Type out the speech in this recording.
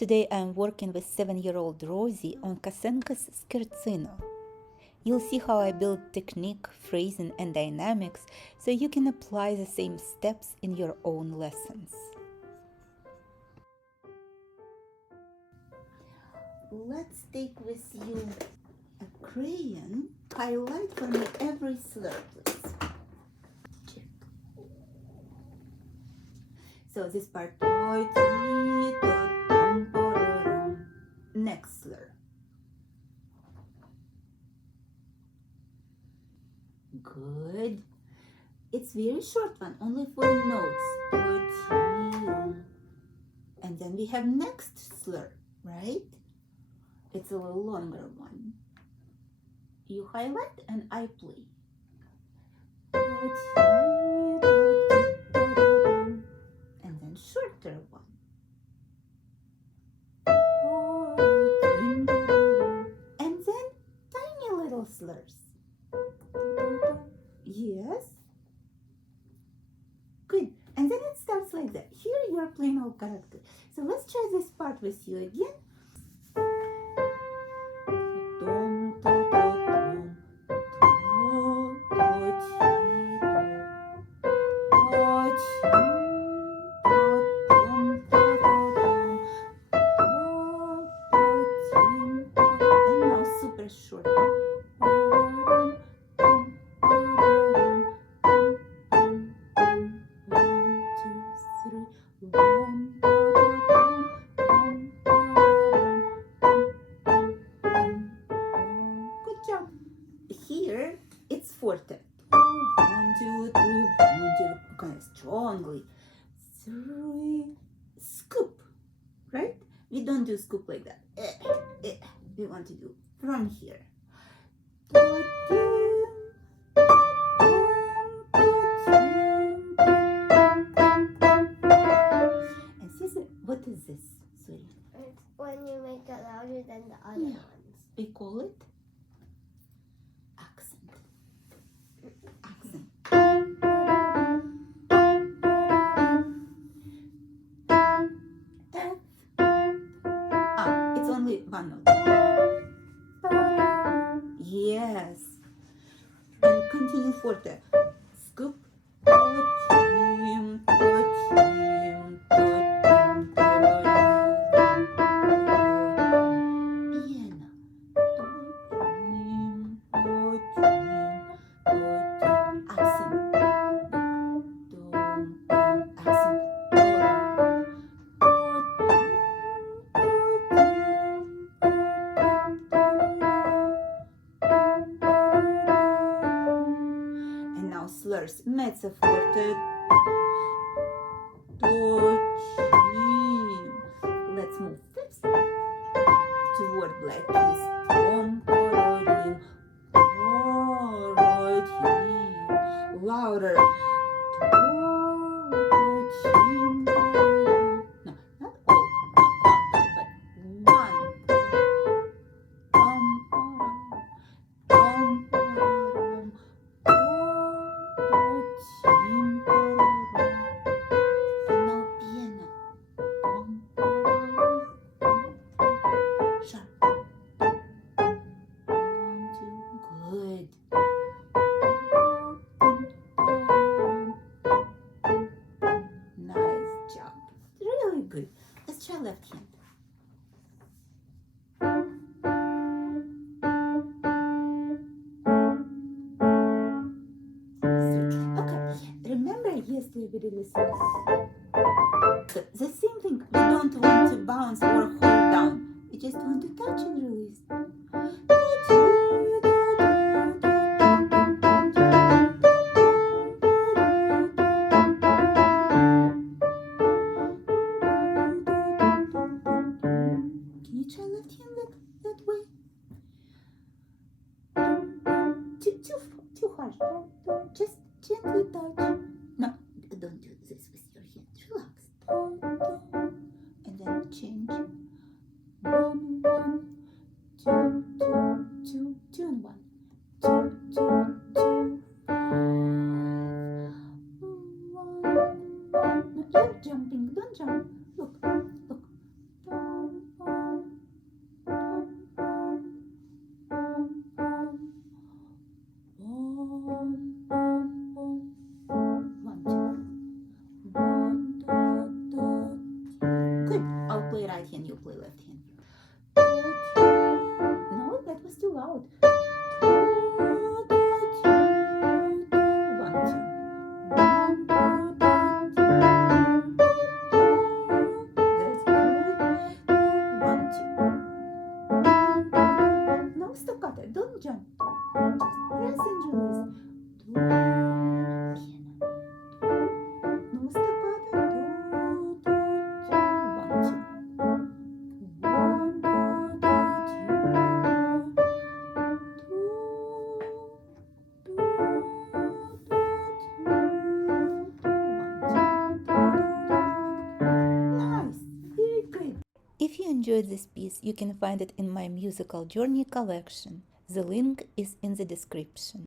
Today I'm working with 7-year-old Rosie on Kosenko's Scherzino. You'll see how I build technique, phrasing and dynamics so you can apply the same steps in your own lessons. Let's take with you a crayon. Highlight for me every slur, please. Check. So this part, next slur. Good. It's very short one, only 4 notes. And then we have next slur, right? It's a little longer one. You highlight and I play. And then shorter one. And then tiny little slurs. Yes. Good. And then it starts like that. Here you are playing all characters. So let's try this part with you again. And now super short. 1, 2, 3. Good job. Here it's forte. 1, 2, 3, 1, 2. Kind of strongly. 3. Scoop. Right? We don't do scoop like that. We want to do from here. What is this? Sorry. It's when you make it louder than the other ones. We call it accent. Accent. F. It's only one note. Yes. And continue forte. Scoop. Slurs, mezzo forte, let's move fifth toward black keys, louder, no, not all, but 1, good. Let's try left hand. Okay, remember yesterday we did this. The same thing, we don't want to bounce or hold down. We just want to touch and release. Too hard. Just gently touch. No, don't do this with your hand. Relax. And then change. 1, 1, 2, 2, 2, 2, and 1. 2, 2, 2, 5. 1, 1. No, you're jumping. Don't jump. Look. play right hand, you play left hand. No, that was too loud. 1, 2. 1, 2, 3. That's good. 1, 2. No staccato, don't jump. Just rest and release. No staccato. 1, 2. 1, 2, 3. Nice, very good. If you enjoyed this piece, you can find it in my musical journey collection. The link is in the description.